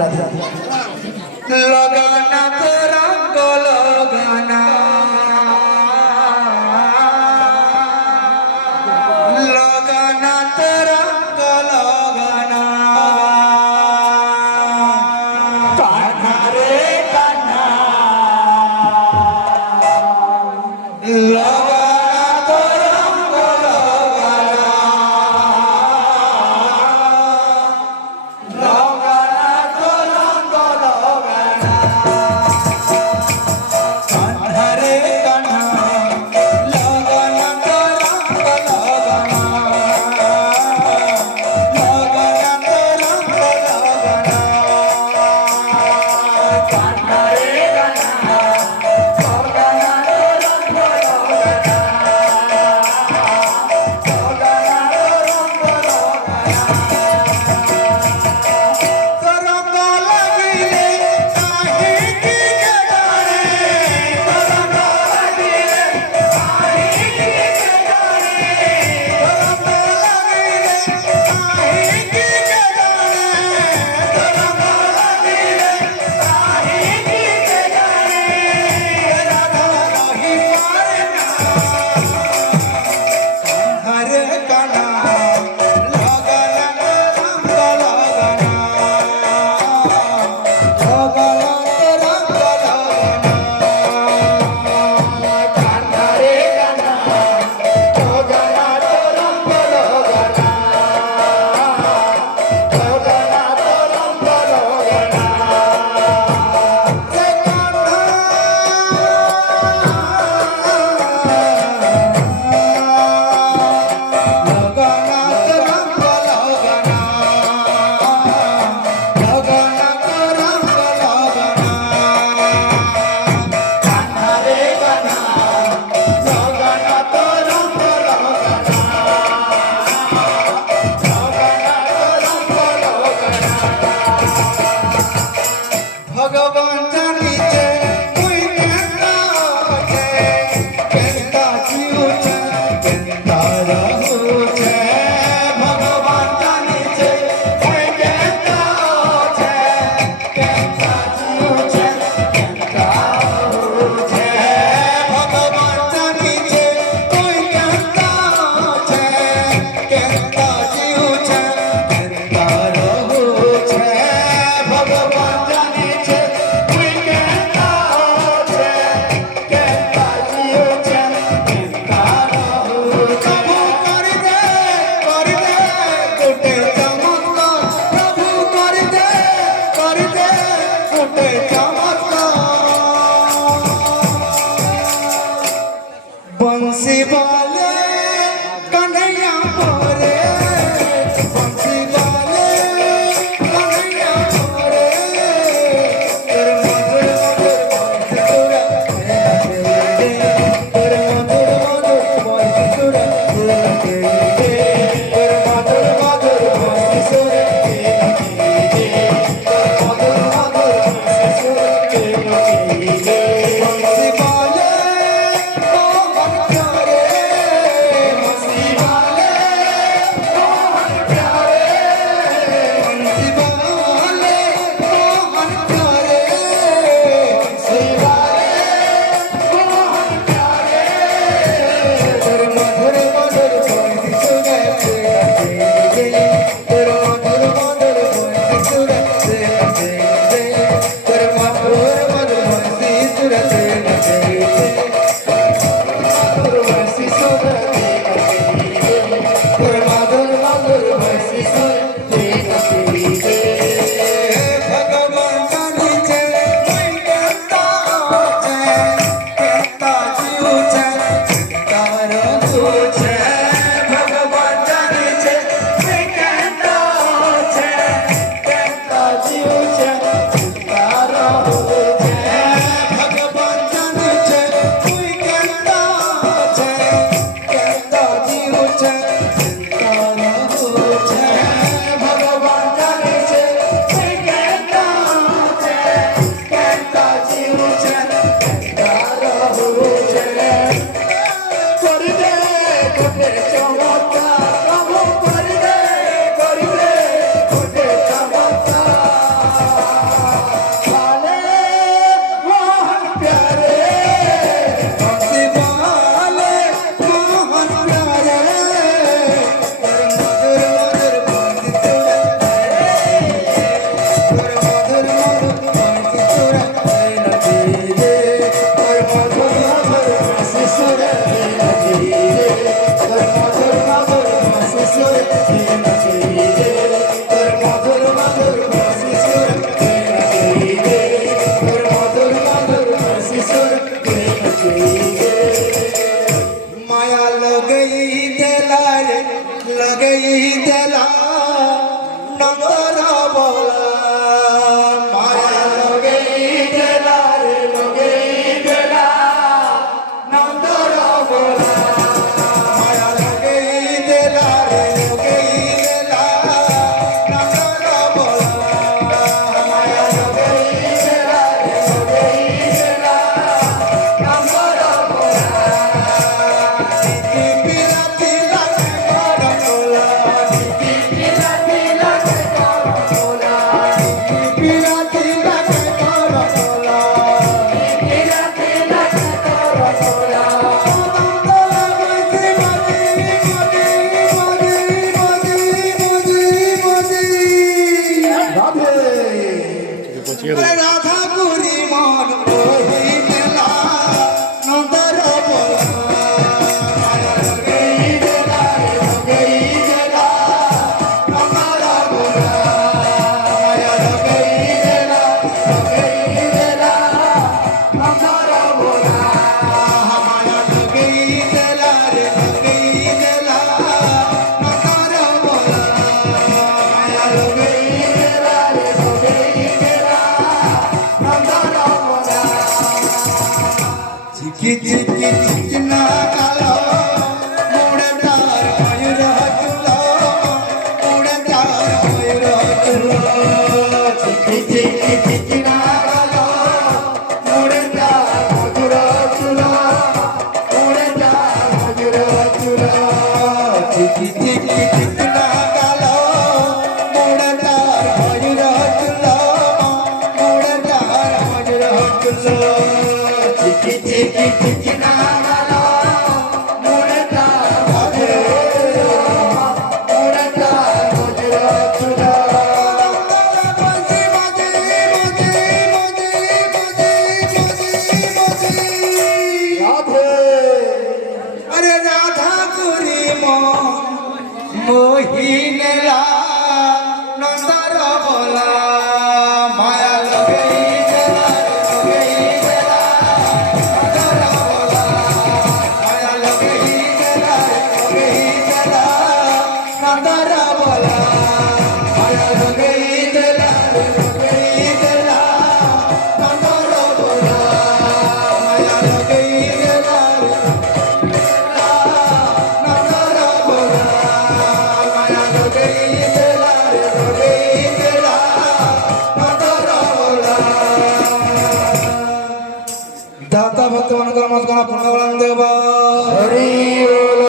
রাধে রাধে লগনাথ রঙ্গ লগনা লগনাথ রঙ্গ লগনা কান্না রে কান্না লগনাথ রঙ্গ লগনা লগনাথ রঙ্গ লগনা আরে রাধা গুরি মন ওই মেলা নন্দর বলা গই জেলা গই জেলা নন্দর বলা গই জেলা নন্দর বলা হামারা গই জেলা রে গই জেলা নন্দর বলা গই জেলা রে গই জেলা নন্দর বলা চিকি চিকি চিকনা কালো মুড়ে তার ময়ূর চুলো মুড়ে তার ময়ূর চুলো চিকি চিকি চিকনা কালো মুড়ে তার ময়ূর চুলো মুড়ে তার ময়ূর চুলো চিকি চিকি চিকনা কালো মুড়ে তার ময়ূর চুলো মুড়ে তার ময়ূর চুলো চিকি চিকি